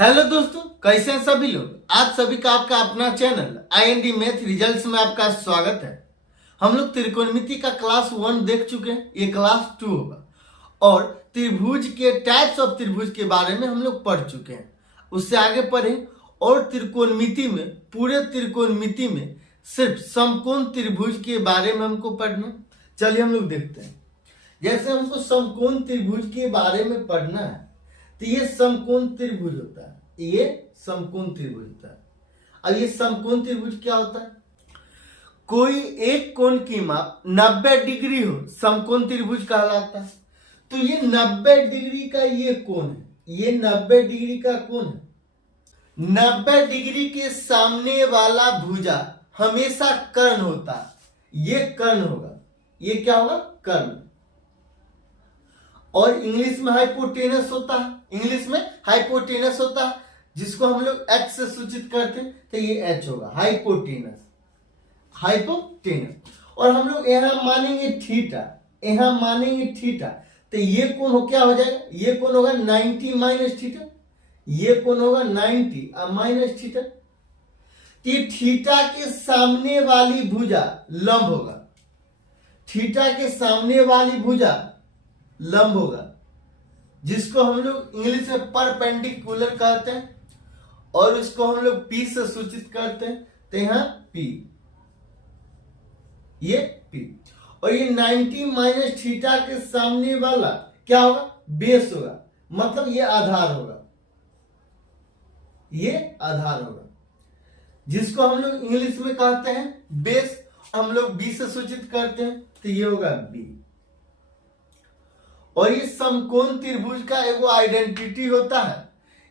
Hello दोस्तों, कैसे हैं सभी लोग। आप सभी का आपका अपना चैनल IND मैथ रिजल्ट्स में आपका स्वागत है। हम लोग त्रिकोणमिति का क्लास 1 देख चुके हैं, ये क्लास 2 होगा और त्रिभुज के टाइप्स ऑफ त्रिभुज के बारे में हम लोग पढ़ चुके हैं। उससे आगे पढ़े और त्रिकोणमिति में, पूरे त्रिकोणमिति में सिर्फ समकोण त्रिभुज के बारे में हमको पढ़ना। चलिए हम लोग देखते हैं। जैसे हमको समकोण त्रिभुज के बारे में पढ़ना है तो ये समकोण त्रिभुज होता है, ये समकोण त्रिभुज होता है। अब ये समकोण त्रिभुज क्या होता है? कोई एक कोण की माप 90 डिग्री हो, समकोण त्रिभुज कहलाता है। तो ये 90 डिग्री का ये कोण है, ये 90 डिग्री का कोण है। 90 डिग्री के सामने वाला भुजा हमेशा कर्ण होता है, ये कर्ण होगा। ये क्या होगा? कर्ण। और इंग्लिश में हाइपोटेनस होता है, इंग्लिश में हाइपोटेनस होता है, जिसको हम लोग H से सूचित करते हैं, तो ये H होगा, हाइपोटेनस, हाइपोटेनस। और हम लोग यहां मानेंगे थीटा, यहां मानेंगे थीटा, तो ये कोण हो क्या हो जाएगा? ये कोण होगा 90 माइनस थीटा, ये कोण होगा 90 और माइनस थीटा। ये थीटा के सामने वाली भुजा लंब होगा, थीटा के सामने वाली भुजा लंब होगा, जिसको हम लोग इंग्लिश में परपेंडिकुलर कहते हैं और इसको हम लोग P से सूचित करते हैं। तो यहां P, ये P। और ये 90 माइनस थीटा के सामने वाला क्या होगा? बेस होगा, मतलब ये आधार होगा, ये आधार होगा, जिसको हम लोग इंग्लिश में कहते हैं बेस। हम लोग B से सूचित करते हैं, तो ये होगा B। और ये समकोण त्रिभुज का एक आइडेंटिटी होता है,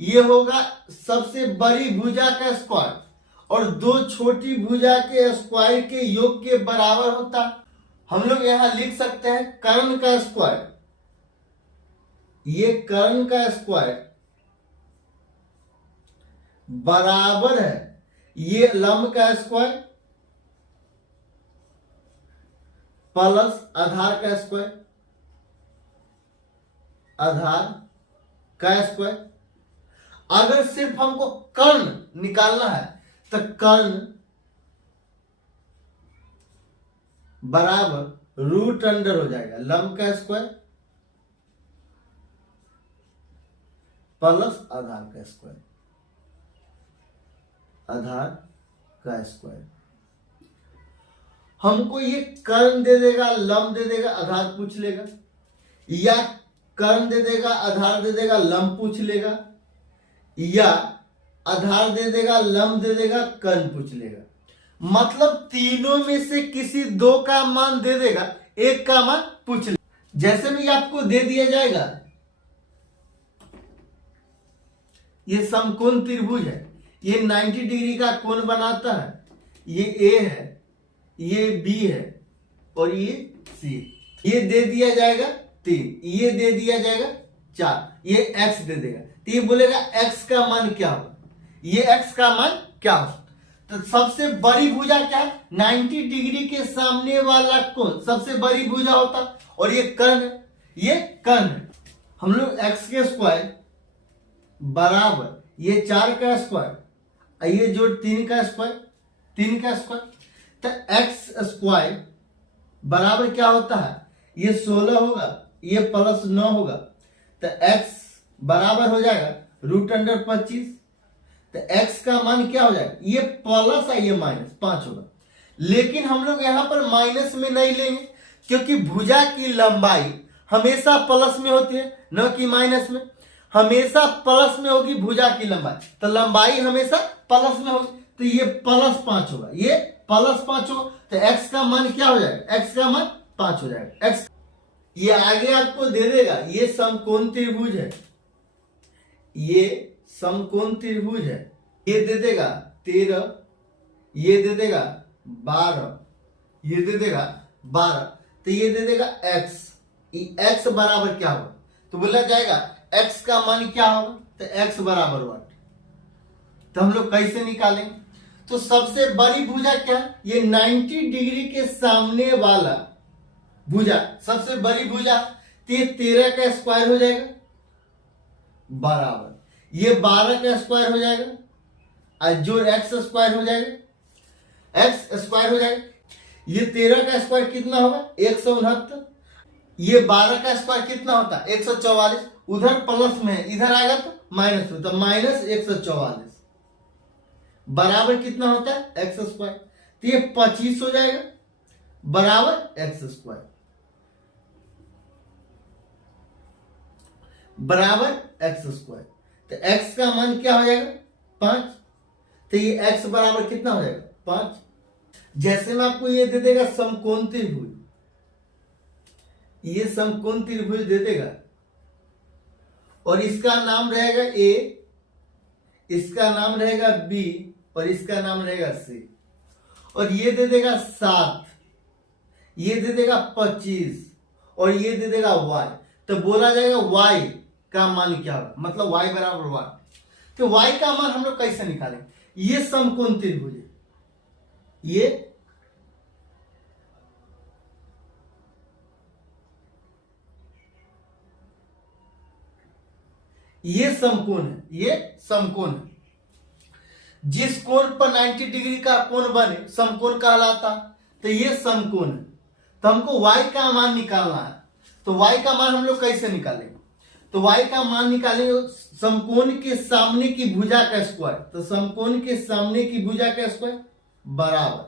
ये होगा सबसे बड़ी भुजा का स्क्वायर और दो छोटी भुजा के स्क्वायर के योग के बराबर होता है। हम लोग यहां लिख सकते हैं कर्ण का स्क्वायर, ये कर्ण का स्क्वायर बराबर है ये लंब का स्क्वायर प्लस आधार का स्क्वायर, आधार का स्क्वायर। अगर सिर्फ हमको कर्ण निकालना है तो कर्ण बराबर रूट अंडर हो जाएगा लंब का स्क्वायर प्लस आधार का स्क्वायर, आधार का स्क्वायर। हमको ये कर्ण दे देगा, लंब दे देगा, आधार पूछ लेगा, या कर्ण दे देगा, आधार दे देगा, लंब पूछ लेगा, या आधार दे देगा, लंब दे देगा, कर्ण पूछ लेगा। मतलब तीनों में से किसी दो का मान दे देगा, एक का मान पूछ लेगा। जैसे में आपको दे दिया जाएगा ये समकोण त्रिभुज है, ये 90 डिग्री का कोण बनाता है, ये A है, ये B है और ये C। ये दे दिया जाएगा 3, ये दे दिया जाएगा 4, ये x दे देगा। तो ये बोलेगा x का मान क्या होगा, ये x का मान क्या होगा। तो सबसे बड़ी भुजा क्या है? 90 डिग्री के सामने वाला कोण सबसे बड़ी भुजा होता, और ये कर्ण है, ये कर्ण है। हम लोग x के स्क्वायर बराबर ये 4 का स्क्वायर, ये जोड़ 3 का स्क्वायर, 3 का स्क्वायर, तो x स्क्वायर बराबर क्या होता है? ये 16 होगा, ये प्लस 9 होगा, तो x बराबर हो जाएगा रूट अंडर 25। तो x का मान क्या हो जाएगा? ये प्लस है, ये माइनस 5 होगा। लेकिन हम लोग यहां पर माइनस में नहीं लेंगे, क्योंकि भुजा की लंबाई हमेशा प्लस में होती है, न कि माइनस में। हमेशा प्लस में होगी भुजा की लंबाई, तो लंबाई हमेशा प्लस में होगी, तो ये प्लस 5 होगा, ये प्लस 5 होगा। तो x का मान क्या हो जाएगा? x का मान 5 हो जाएगा। x ये आगे आपको दे देगा, ये समकोण त्रिभुज है, ये समकोण त्रिभुज है, ये दे देगा 13, ये दे देगा 12, ये दे देगा 12, तो ये दे देगा x। x बराबर क्या होगा? तो बोला जाएगा x का मान क्या होगा? तो x बराबर 1। तो हम लोग कैसे निकालेंगे? तो सबसे बड़ी भुजा क्या? ये 90 डिग्री के सामने वाला भुजा सबसे बड़ी भुजा, तो ये 13 का स्क्वायर हो जाएगा बराबर ये 12 का स्क्वायर हो जाएगा और जो एक्स स्क्वायर हो जाएगा, एक्स स्क्वायर हो जाएगा। ये 13 का स्क्वायर कितना होगा 169। ये 12 का स्क्वायर कितना होता है 144। उधर प्लस में है, इधर आएगा तो माइनस में, तो माइनस 144 बराबर कितना होता है एक्स स्क्वायर। तो ये 25 हो जाएगा बराबर एक्स स्क्वायर, बराबर एक्स स्क्वायर। तो एक्स का मान क्या हो जाएगा 5। तो ये एक्स बराबर कितना हो जाएगा 5। जैसे में आपको ये दे देगा समकोण त्रिभुज, ये समकोण त्रिभुज दे देगा और इसका नाम रहेगा ए, इसका नाम रहेगा बी और इसका नाम रहेगा सी, और ये दे देगा 7, ये दे देगा 25 और ये दे देगा y। तो बोला जाएगा y का मान क्या होगा, मतलब y बराबर y। तो y का मान हम लोग कैसे निकालें, ये समकोण त्रिभुज है, ये समकोण है, ये समकोण है। जिस कोण पर 90 डिग्री का कोण बने समकोण कहलाता। तो ये समकोण है, तो हमको y का मान निकालना है। तो y का मान हम लोग कैसे निकालेंगे, तो y का मान निकालेंगे समकोण के सामने की भुजा का स्क्वायर। तो समकोण के सामने की भुजा का स्क्वायर बराबर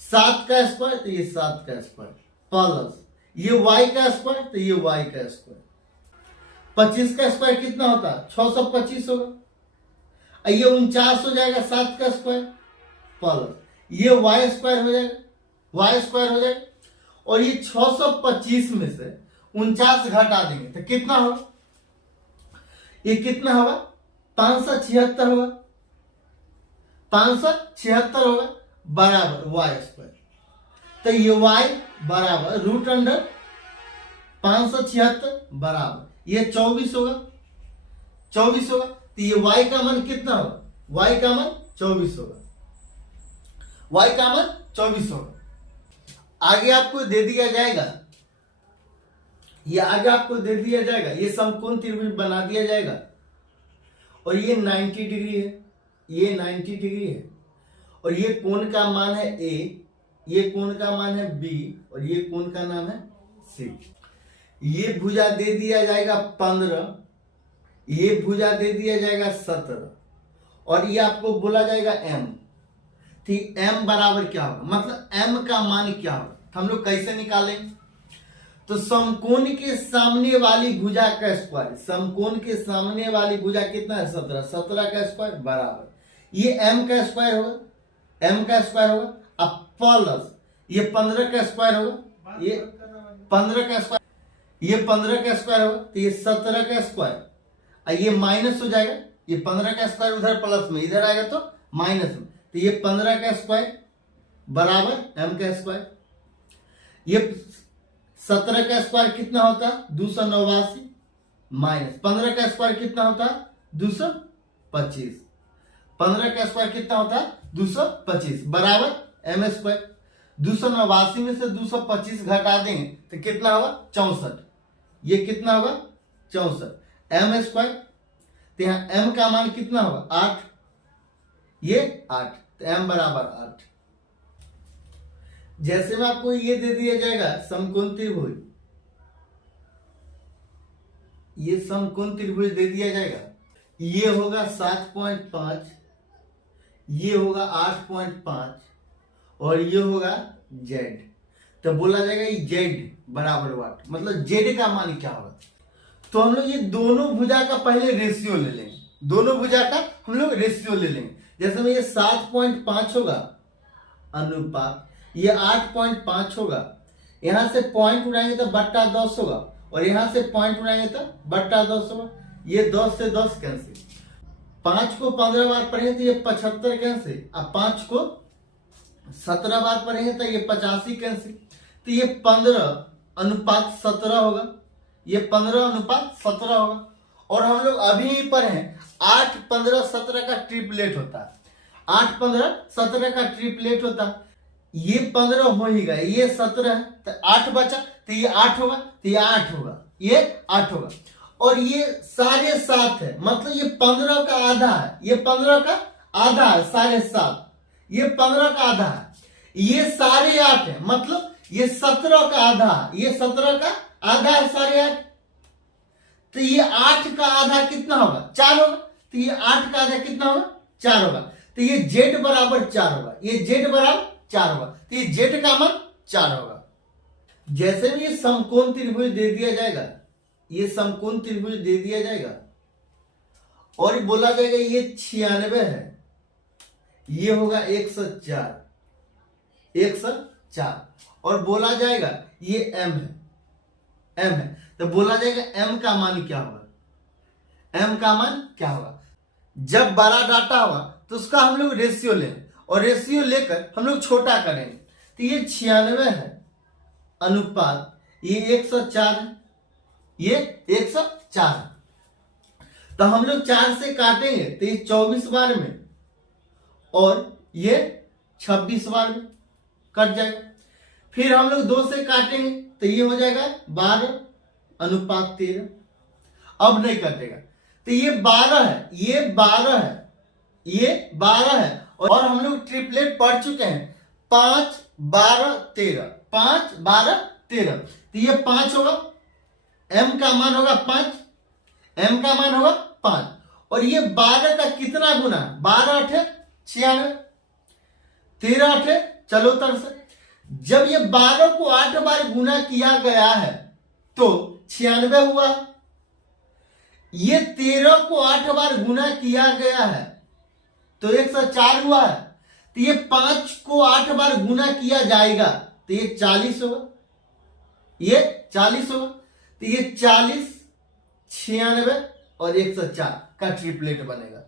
7 का स्क्वायर, तो ये 7 का स्क्वायर प्लस ये y का स्क्वायर, तो ये y का स्क्वायर। 25 का स्क्वायर कितना होता है 625 होगा, ये 49 हो जाएगा 7 का स्क्वायर प्लस ये y स्क्वायर हो जाएगा, y स्क्वायर हो जाएगा। और ये 625 में से 49 घटा देंगे तो कितना होगा, ये कितना होगा 576 होगा, 576 होगा बराबर y स्क्वायर। तो ये y बराबर रूट अंडर 576 बराबर ये 24 होगा, 24 होगा। तो ये y का मान कितना होगा, y का मान 24 होगा, y का मान 24 होगा। आगे आपको दे दिया जाएगा, ये आगे आपको दे दिया जाएगा, ये समकोण त्रिभुज बना दिया जाएगा और ये 90 डिग्री है, ये 90 डिग्री है और ये कोण का मान है a, ये कोण का मान है b और ये कोण का नाम है c। ये भुजा दे दिया जाएगा 15, ये भुजा दे दिया जाएगा 17 और ये आपको बोला जाएगा m। ठीक, m बराबर क्या होगा, मतलब m का मान क्या होगा, तो हम लोग कैसे निकालें। तो समकोण के सामने वाली भुजा का स्क्वायर, समकोण के सामने वाली भुजा कितना है 17, 17 का स्क्वायर बराबर ये m का स्क्वायर होगा, m का स्क्वायर होगा। अब प्लस ये 15 का स्क्वायर होगा, ये 15 का स्क्वायर, ये 15 का स्क्वायर होगा, तो ये 17 का स्क्वायर, ये माइनस हो जाएगा, ये 15 का स्क्वायर उधर प्लस में, इधर आएगा तो माइनस में, तो ये 15 का स्क्वायर बराबर m का स्क्वायर। ये 17 का स्क्वायर कितना होता है 289 माइनस 15 का स्क्वायर कितना होता है 225, 15 का स्क्वायर कितना होता है 225 बराबर m स्क्वायर। 289 में से 225 घटा देंगे तो कितना होगा 64, ये कितना होगा 64 m स्क्वायर। तो यहाँ m का मान कितना होगा 8, ये 8, तो m बराबर 8। जैसे में आपको ये दे दिया जाएगा समकोण त्रिभुज, ये समकोण त्रिभुज दे दिया जाएगा, ये होगा 7.5, ये होगा 8.5 और ये होगा z। तो बोला जाएगा ये z बराबर वाट, मतलब z का मान क्या होगा। तो हम लोग ये दोनों भुजा का पहले रेशियो ले लेंगे, दोनों भुजा का हम लोग रेशियो ले लेंगे। जैसे में ये 7.5 होगा अनुपात ये 8.5 होगा, यहां से पॉइंट उड़ाएंगे तो बट्टा 10 होगा और यहां से पॉइंट उड़ाएंगे तो बट्टा 10 होगा। ये 10 से 10 कैंसिल, 5 को 15 बार पढ़ेंगे तो ये 75 कैंसिल, अब 5 को 17 बार पढ़ेंगे तो ये 85 कैंसिल। तो ये 15:17 होगा, ये 15:17 होगा। और हम लोग अभी पढ़े हैं 8, 15, 17 का ट्रिपलेट होता है, 8, 15, 17 का ट्रिपलेट होता है। ये 15 हो ही गया, ये 17 है तो 8 बचा, तो ये 8 होगा, तो ये 8 होगा, ये 8 होगा। और ये साढ़े 7 है, मतलब ये 15 का आधा है, ये 15 का आधा है, साढ़े 7, ये 15 का आधा है, ये साढ़े 8 है, मतलब ये 17 का आधा है, ये 17 का आधा है, साढ़े 8। तो ये 8 का आधा कितना होगा? 4 होगा। तो ये 8 का आधा कितना होगा? 4 होगा। तो ये z बराबर 4 होगा, ये z बराबर 4 होगा। तो ये z का मान 4 होगा। जैसे भी ये समकोण त्रिभुज दे दिया जाएगा, ये समकोण त्रिभुज दे दिया जाएगा और बोला जाएगा ये 96 है, ये होगा 104, 104, और बोला जाएगा ये m है, m है, तो बोला जाएगा m का मान क्या होगा? m का मान क्या होगा? जब बड़ा डाटा होगा तो उसका हम लोग रेशियो लेंगे और रेशियो लेकर हम लोग छोटा करेंगे। तो ये 96 है अनुपात ये 104 है, ये 104 है। तो हम लोग 4 से काटेंगे तो ये 24 बार में और ये 26 बार में कट जाएगा। फिर हम लोग 2 से काटेंगे तो ये हो जाएगा 12 अनुपात 13। अब नहीं कटेगा तो ये 12 है, ये 12 है, ये 12 है, और हम लोग ट्रिपलेट पढ़ चुके हैं 5 12 13, 5 12 13। तो ये 5 होगा, m का मान होगा 5, m का मान होगा 5, और ये 12 का कितना गुना? 12 8 96, 13 8 चलो 63। जब ये 12 को 8 बार गुना किया गया है तो 96 हुआ। ये 13 को 8 बार गुना किया गया है तो 104 हुआ है। तो ये 5 को 8 बार गुना किया जाएगा तो ये 40 होगा, ये 40 होगा। तो ये 40, 96 और 104 का ट्रिपलेट बनेगा।